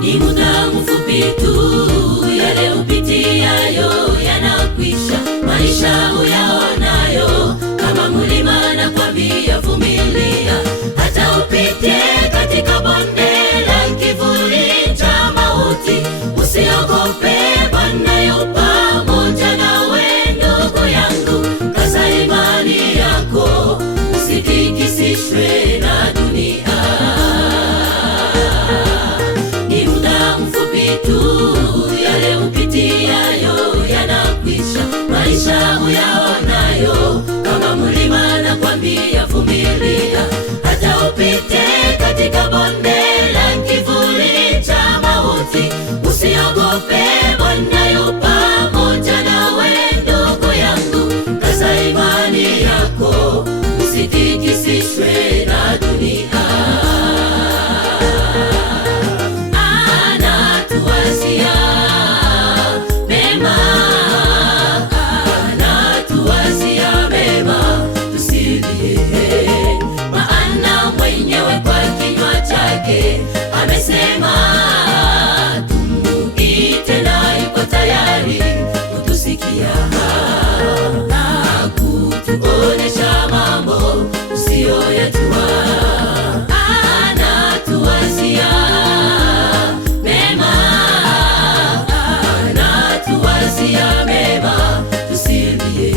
Ni muda mfupi tu, yale upitiayo yanakwisha. Maisha uyaonayo kama mulima, nakwambia vumilia. Hata upite katika bonde la kivuli cha mauti, usiogope, Bwana yu pamoja nawe. Ndugu yangu, kaza imani yako, usitikisishwe na dunia. Ni muda mfupi tu, yale upitiayo yanakwisha. Maisha uyaonayo kama mulima, nakwambia vumilia. Hata upite katika bonde la kivuli cha mauti, usiogope, Bwana yu pamoja nawe. Ndugu yangu, kaza imani yako, usitikisishwe na dunia. Anatuwazia mema, anatuwazia mema, tusilie. Maana mwenyewe kwa kinywa chake amesema, tumuite na yuko tayari kutusikia na kutuonesha mambo tusiyoyajua. Anatuwazia mema, anatuwazia mema, tusilie.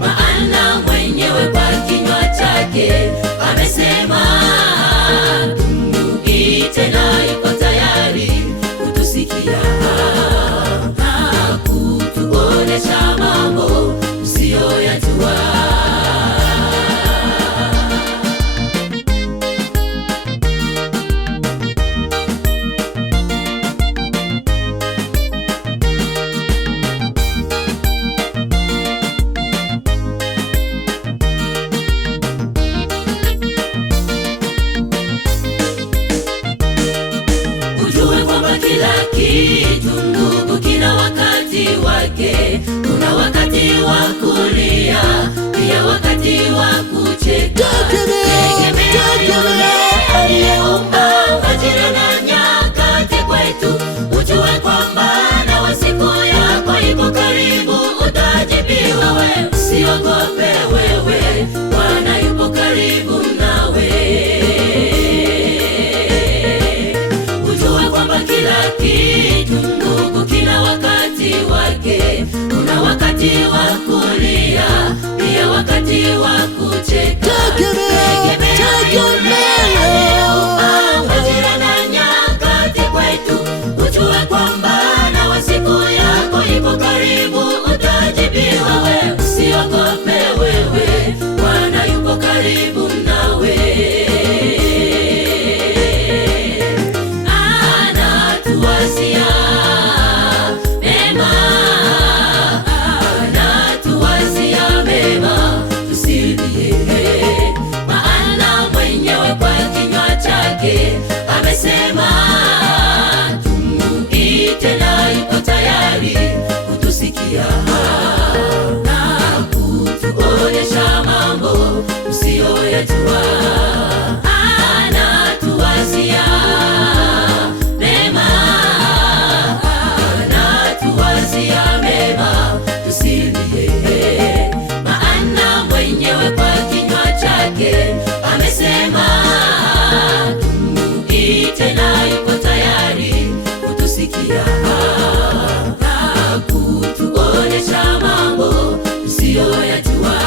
Maana mwenyewe kwa kinywa chake amesema, tumuite na yuko tayari kutusikia na kutuonesha mambo tusiyoyajua. Ujue kwamba kila kitu ndugu kina wakati wake. Kuna wakati wa kulia, pia wakati wa kucheka. Tegemea yule aliyeumba majira na nyakati kwetu. Ujue kwamba nawe siku yako iko karibu, utajibiwa wewe. Usiogope wewe, Bwana yupo karibu nawe. Ujue kwamba kila kitu ndugu kina wakati wake. Kuna wakati wa kulia, pia wakati wa kucheka. Tegemea yule aliyeumba majira na nyakati kwetu. Ujue kwamba nawe siku yako iko karibu, utajibiwa wewe. Usiogope wewe, Bwana yupo karibu nawe. Anatuwazia mema, anatuwazia mema, tusilie. Maana mwenyewe kwa kinywa chake amesema, tumuite na yuko tayari kutusikia na kutuonesha mambo tusiyoyajua. Anatuwazia mema, anatuwazia mema, tusilie. Maana mwenyewe kwa kinywa chake amesema, tumuite na yuko tayari kutusikia na kutuonesha mambo tusiyoyajua.